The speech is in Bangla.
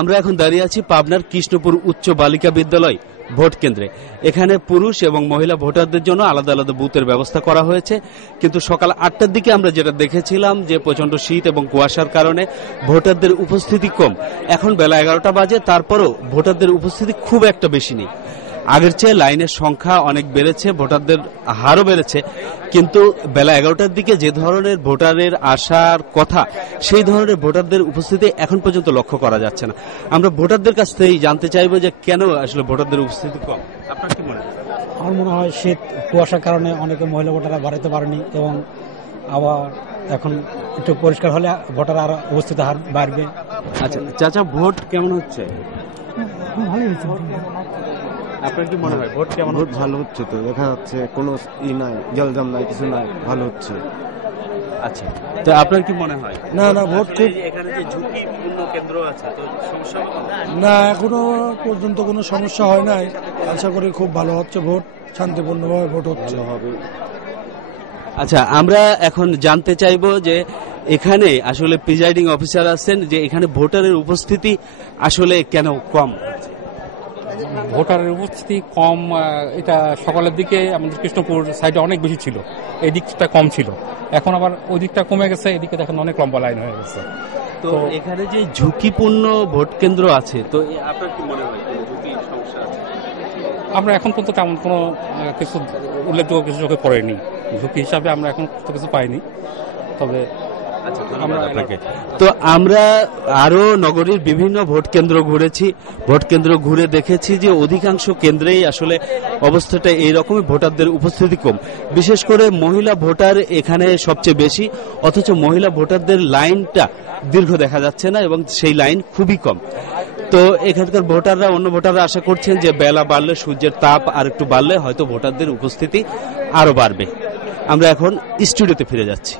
আমরা এখন দাঁড়িয়ে আছি পাবনার কৃষ্ণপুর উচ্চ বালিকা বিদ্যালয় ভোট কেন্দ্রে। এখানে পুরুষ এবং মহিলা ভোটারদের জন্য আলাদা আলাদা বুথের ব্যবস্থা করা হয়েছে, কিন্তু সকাল 8টার দিকে আমরা যেটা দেখেছিলাম যে প্রচন্ড শীত এবং কুয়াশার কারণে ভোটারদের উপস্থিতি কম। এখন বেলা 11টা বাজে, তারপরও ভোটারদের উপস্থিতি খুব একটা বেশি নেই। আগের চেয়ে লাইনের সংখ্যা অনেক বেড়েছে, ভোটারদের হারও বেড়েছে, কিন্তু বেলা 11টার দিকে যে ধরনের ভোটারের আসার কথা সেই ধরনের ভোটারদের উপস্থিতি এখন পর্যন্ত লক্ষ্য করা যাচ্ছে না। আমরা ভোটারদের কাছ থেকেই জানতে চাইবো যে কেন আসলে ভোটারদের উপস্থিতি কম। আপনার কি মনে হয়? আমার মনে হয় শীত কুয়াশার কারণে অনেকে মহিলা ভোটাররা বাড়াতে পারেনি, এবং আবার এখন একটু পরিষ্কার হলে ভোটার আরো উপস্থিত হার বাড়বে। আচ্ছা চাচা, ভোট কেমন হচ্ছে? ভালোই হচ্ছে। আপনার কি মনে হয় ভোট কেমন? ভোট ভালো হচ্ছে, তো দেখা যাচ্ছে কোনো নাই, জলজাম নাই, কিছু নাই, ভালো হচ্ছে। আচ্ছা, তো আপনার কি মনে হয়? না না, ভোট খুব এখানে যে ঝুঁকিপূর্ণ কেন্দ্র আছে, তো সমস্যা না, এখনো পর্যন্ত কোনো সমস্যা হয় নাই। আশা করি খুব ভালো হচ্ছে, ভোট শান্তিপূর্ণভাবে ভোট হচ্ছে হবে। আচ্ছা, আমরা এখন জানতে চাইবো যে এখানে আসলে প্রিজাইডিং অফিসার আছেন, যে এখানে ভোটারের উপস্থিতি আসলে কেন কম? ভোটারের উপস্থিতি কম, এটা সকালের দিকে আমাদের কৃষ্ণপুর সাইডে অনেক বেশি ছিল, এই দিকটা কম ছিল। এখন আবার ওই দিকটা কমে গেছে, এদিকে দেখেন অনেক লম্বা লাইন হয়ে গেছে। তো এখানে যে ঝুঁকিপূর্ণ ভোট কেন্দ্র আছে, তো আপনার কি মনে হয় ঝুঁকি সমস্যা আছে? আমরা এখন পর্যন্ত তেমন কোনো কিছু উল্লেখযোগ্য কিছু চোখে পড়েনি, ঝুঁকি হিসাবে আমরা এখন তো কিছু পাইনি। তবে তো আমরা আরো নগরীর বিভিন্ন ভোট কেন্দ্র ঘুরেছি, ভোট কেন্দ্র ঘুরে দেখেছি যে অধিকাংশ কেন্দ্রেই আসলে অবস্থাটা এইরকমই, ভোটারদের উপস্থিতি কম। বিশেষ করে মহিলা ভোটার এখানে সবচেয়ে বেশি, অথচ মহিলা ভোটারদের লাইনটা দীর্ঘ দেখা যাচ্ছে না, এবং সেই লাইন খুবই কম। তো এখানকার ভোটাররা, অন্য ভোটাররা আশা করছেন যে বেলা বাড়লে, সূর্যের তাপ আর একটু বাড়লে হয়তো ভোটারদের উপস্থিতি আরো বাড়বে। আমরা এখন স্টুডিওতে ফিরে যাচ্ছি।